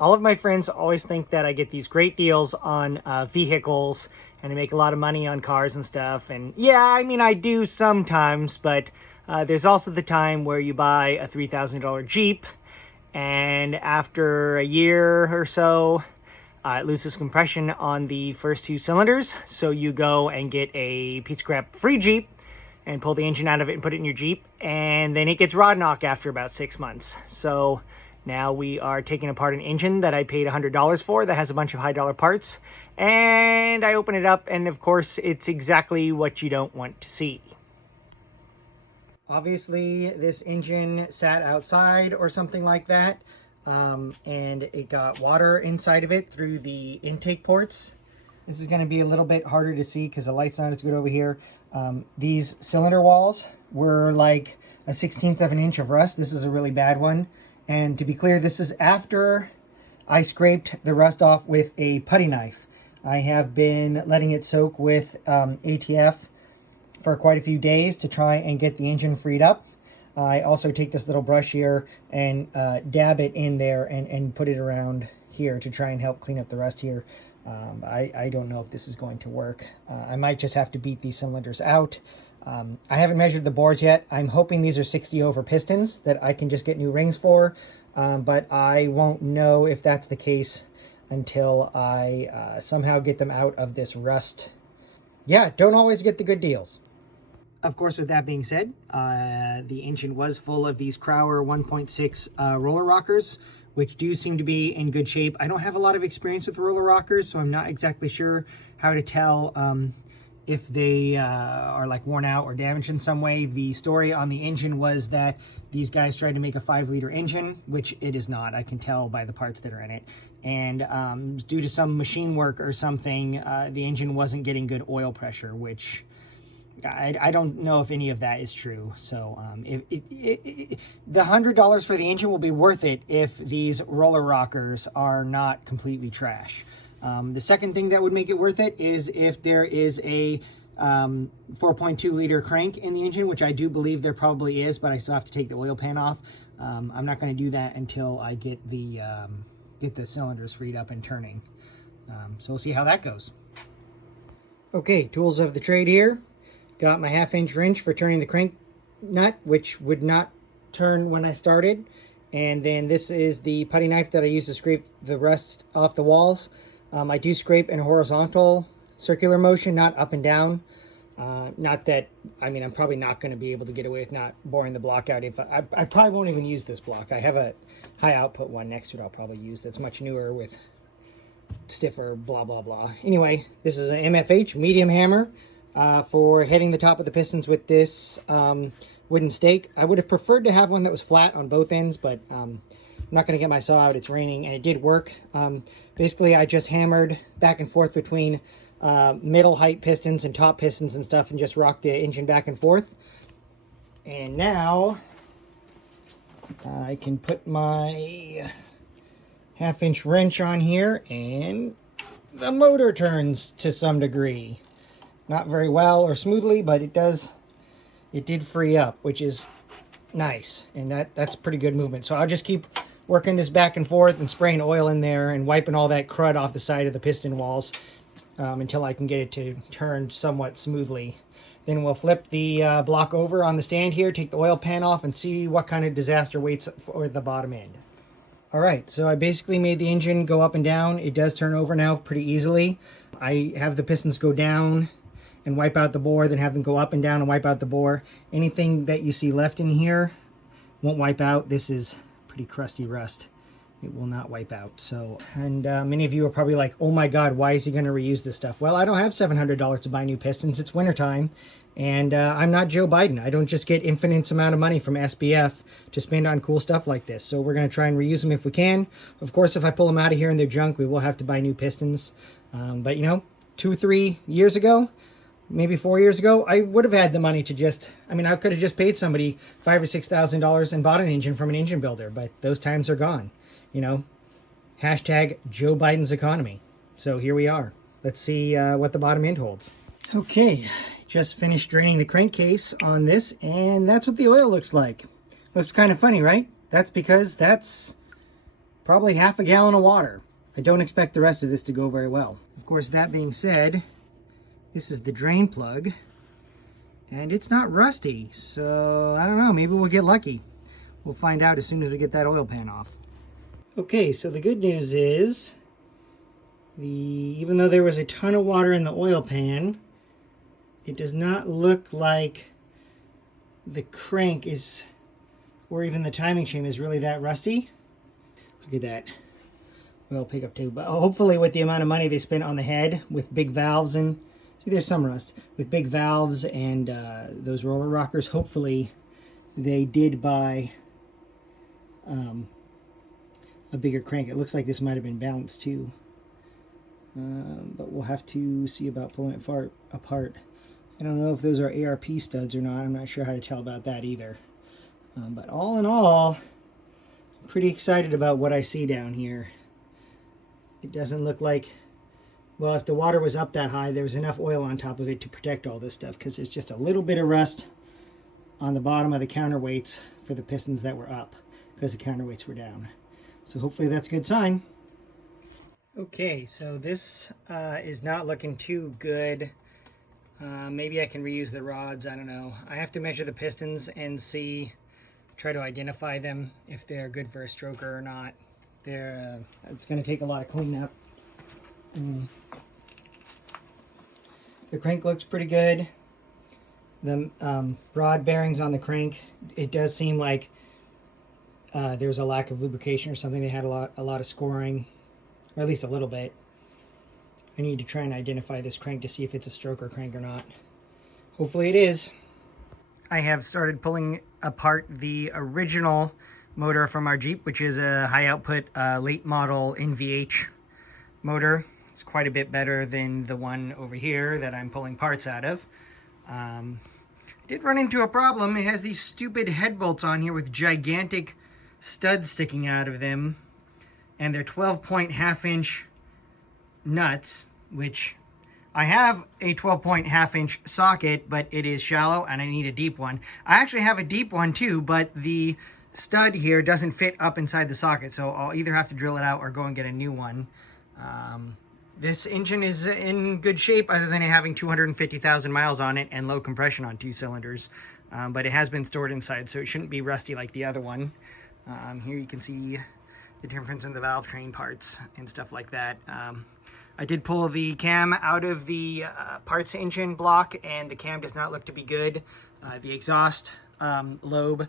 All of my friends always think that I get these great deals on vehicles and I make a lot of money on cars and stuff. And yeah, I mean, I do sometimes, but there's also the time where you buy a $3,000 Jeep and after a year or so, it loses compression on the first two cylinders. So you go and get a piece of crap free Jeep and pull the engine out of it and put it in your Jeep. And then it gets rod knock after about 6 months. So now we are taking apart an engine that I paid $100 for that has a bunch of high dollar parts. And I open it up and of course it's exactly what you don't want to see. Obviously this engine sat outside or something like that. And it got water inside of it through the intake ports. This is going to be a little bit harder to see because the light's not as good over here. These cylinder walls were like a 1/16 of an inch of rust. This is a really bad one. And to be clear, this is after I scraped the rust off with a putty knife. I have been letting it soak with ATF for quite a few days to try and get the engine freed up. I also take this little brush here and dab it in there and put it around here to try and help clean up the rust here. I don't know if this is going to work. I might just have to beat these cylinders out. I haven't measured the bores yet. I'm hoping these are 60 over pistons that I can just get new rings for, but I won't know if that's the case until I somehow get them out of this rust. Yeah, don't always get the good deals. Of course, with that being said, the engine was full of these Crower 1.6 roller rockers, which do seem to be in good shape. I don't have a lot of experience with roller rockers, so I'm not exactly sure how to tell if they are like worn out or damaged in some way. The story on the engine was that these guys tried to make a 5-liter engine, which it is not. I can tell by the parts that are in it. And due to some machine work or something, the engine wasn't getting good oil pressure, which I don't know if any of that is true. So the $100 for the engine will be worth it if these roller rockers are not completely trash. The second thing that would make it worth it is if there is a 4.2 liter crank in the engine, which I do believe there probably is, but I still have to take the oil pan off. I'm not going to do that until I get the cylinders freed up and turning. So we'll see how that goes. Okay, tools of the trade here. Got my 1/2-inch wrench for turning the crank nut, which would not turn when I started. And then this is the putty knife that I use to scrape the rust off the walls. I do scrape in horizontal circular motion, not up and down. Not that, I mean, I'm probably not going to be able to get away with not boring the block out. If I probably won't even use this block. I have a high output one next to it I'll probably use that's much newer with stiffer blah blah blah. Anyway, this is an MFH medium hammer for hitting the top of the pistons with this wooden stake. I would have preferred to have one that was flat on both ends, but I'm not going to get my saw out. It's raining, and it did work. Basically, I just hammered back and forth between middle height pistons and top pistons and stuff and just rocked the engine back and forth. And now I can put my 1/2-inch wrench on here and the motor turns to some degree. Not very well or smoothly, but it did free up, which is nice. And that's pretty good movement. So I'll just keep working this back and forth and spraying oil in there and wiping all that crud off the side of the piston walls until I can get it to turn somewhat smoothly. Then we'll flip the block over on the stand here, take the oil pan off, and see what kind of disaster waits for the bottom end. All right, so I basically made the engine go up and down. It does turn over now pretty easily. I have the pistons go down and wipe out the bore, then have them go up and down and wipe out the bore. Anything that you see left in here won't wipe out. This is pretty crusty rust. It will not wipe out. So, and many of you are probably like, oh my God, why is he going to reuse this stuff? Well, I don't have $700 to buy new pistons. It's wintertime. And I'm not Joe Biden. I don't just get infinite amount of money from SBF to spend on cool stuff like this. So we're going to try and reuse them if we can. Of course, if I pull them out of here and they're junk, we will have to buy new pistons. But you know, 2-3 years ago, maybe 4 years ago, I would have had the money to just, I mean, I could have just paid somebody $5,000 or $6,000 and bought an engine from an engine builder, but those times are gone. You know, hashtag Joe Biden's economy. So here we are. Let's see what the bottom end holds. Okay, just finished draining the crankcase on this, and that's what the oil looks like. Looks kind of funny, right? That's because that's probably half a gallon of water. I don't expect the rest of this to go very well. Of course, that being said, this is the drain plug, and it's not rusty, so I don't know, maybe we'll get lucky. We'll find out as soon as we get that oil pan off. Okay, so the good news is, even though there was a ton of water in the oil pan, it does not look like the crank is, or even the timing chain is really that rusty. Look at that oil pickup tube. But hopefully with the amount of money they spent on the head with big valves and, see there's some rust, with big valves and those roller rockers, hopefully they did buy a bigger crank. It looks like this might have been balanced too. But we'll have to see about pulling it apart. I don't know if those are ARP studs or not. I'm not sure how to tell about that either. But all in all, I'm pretty excited about what I see down here. It doesn't look like, well, if the water was up that high, there was enough oil on top of it to protect all this stuff, because there's just a little bit of rust on the bottom of the counterweights for the pistons that were up, because the counterweights were down. So hopefully that's a good sign. Okay, so this is not looking too good. Maybe I can reuse the rods, I don't know. I have to measure the pistons and see, try to identify them if they're good for a stroker or not. It's going to take a lot of cleanup. The crank looks pretty good. The rod bearings on the crank, it does seem like there's a lack of lubrication or something. They had a lot of scoring, or at least a little bit. I need to try and identify this crank to see if it's a stroker crank or not. Hopefully it is. I have started pulling apart the original motor from our Jeep, which is a high output late model NVH motor. It's quite a bit better than the one over here that I'm pulling parts out of. Did run into a problem. It has these stupid head bolts on here with gigantic studs sticking out of them, and they're 12-point half-inch nuts, which I have a 12-point half-inch socket, but it is shallow and I need a deep one. I actually have a deep one too, but the stud here doesn't fit up inside the socket, so I'll either have to drill it out or go and get a new one. This engine is in good shape other than it having 250,000 miles on it and low compression on 2 cylinders, but it has been stored inside, so it shouldn't be rusty like the other one. Here you can see the difference in the valve train parts and stuff like that. I did pull the cam out of the parts engine block, and the cam does not look to be good. The exhaust lobe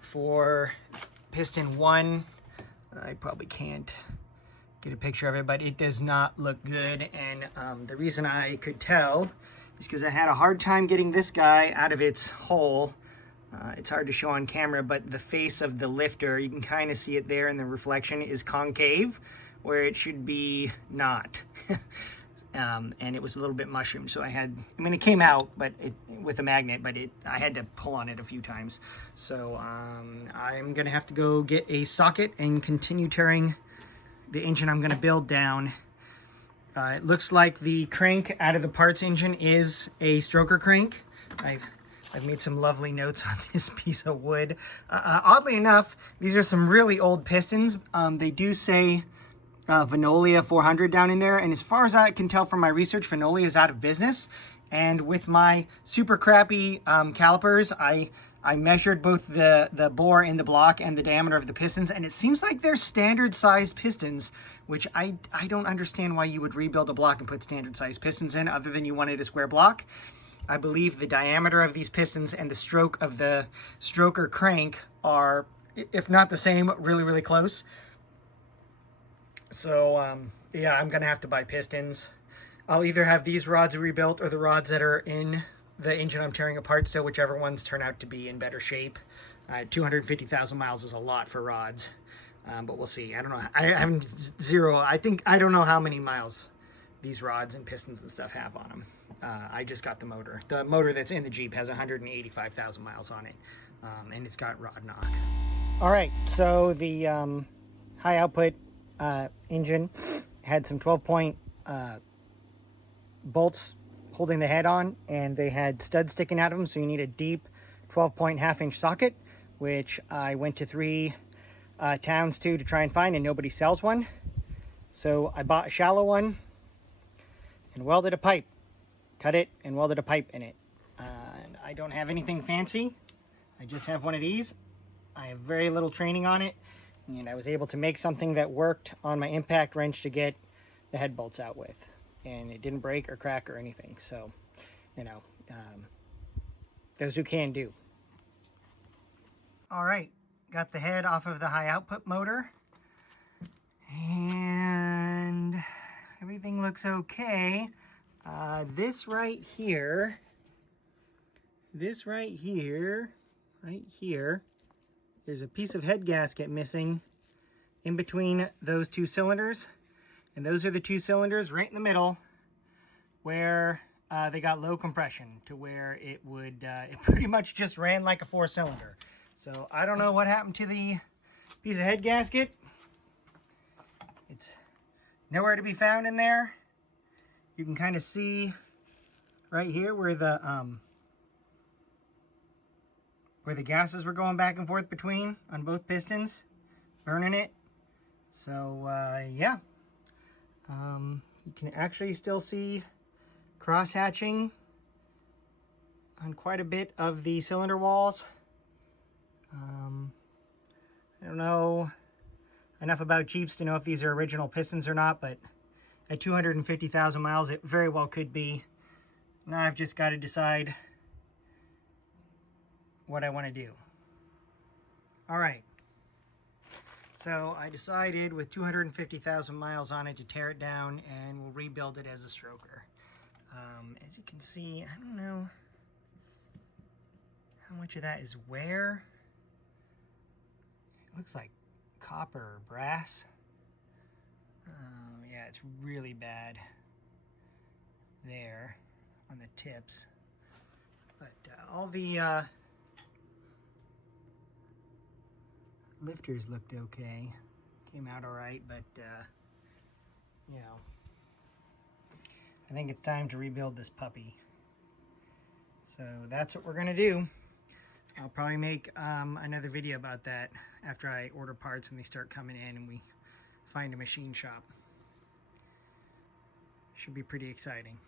for piston 1, I probably can't get a picture of it, but it does not look good. And the reason I could tell is because I had a hard time getting this guy out of its hole. It's hard to show on camera, but the face of the lifter, you can kind of see it there in the reflection, is concave where it should be not. And it was a little bit mushroomed, so it came out but with a magnet, but I had to pull on it a few times. So I'm gonna have to go get a socket and continue tearing the engine I'm gonna build down. It looks like the crank out of the parts engine is a stroker crank. I've made some lovely notes on this piece of wood. Oddly enough, these are some really old pistons. They do say Venolia 400 down in there, and as far as I can tell from my research, Venolia is out of business. And with my super crappy calipers, I measured both the bore in the block and the diameter of the pistons, and it seems like they're standard size pistons, which I don't understand why you would rebuild a block and put standard size pistons in other than you wanted a square block. I believe the diameter of these pistons and the stroke of the stroker crank are, if not the same, really, really close. So, yeah, I'm going to have to buy pistons. I'll either have these rods rebuilt or the rods that are in the engine I'm tearing apart, so whichever ones turn out to be in better shape. 250,000 miles is a lot for rods, but we'll see. I don't know. I haven't I don't know how many miles these rods and pistons and stuff have on them. I just got the motor. The motor that's in the Jeep has 185,000 miles on it, and it's got rod knock. All right, so the high output engine had some 12-point bolts holding the head on, and they had studs sticking out of them, so you need a deep 12-point half-inch socket, which I went to 3 towns to try and find, and nobody sells one. So I bought a shallow one and welded a pipe. Cut it and welded a pipe in it. And I don't have anything fancy. I just have one of these. I have very little training on it, and I was able to make something that worked on my impact wrench to get the head bolts out with. And it didn't break or crack or anything. So, you know, those who can do. All right, got the head off of the high output motor. And everything looks okay. This right here, right here, there's a piece of head gasket missing in between those two cylinders. And those are the two cylinders right in the middle where they got low compression to where it would, it pretty much just ran like a 4-cylinder. So I don't know what happened to the piece of head gasket. It's nowhere to be found in there. You can kind of see right here where the gases were going back and forth between on both pistons, burning it. So yeah, you can actually still see cross hatching on quite a bit of the cylinder walls. I don't know enough about Jeeps to know if these are original pistons or not, but at 250,000 miles, it very well could be. Now I've just got to decide what I want to do. All right. So I decided with 250,000 miles on it to tear it down, and we'll rebuild it as a stroker. As you can see, I don't know how much of that is wear. It looks like copper or brass. Yeah, it's really bad there on the tips. But all the lifters looked okay. Came out all right, but you know, I think it's time to rebuild this puppy. So that's what we're gonna do. I'll probably make another video about that after I order parts and they start coming in and we find a machine shop. Should be pretty exciting.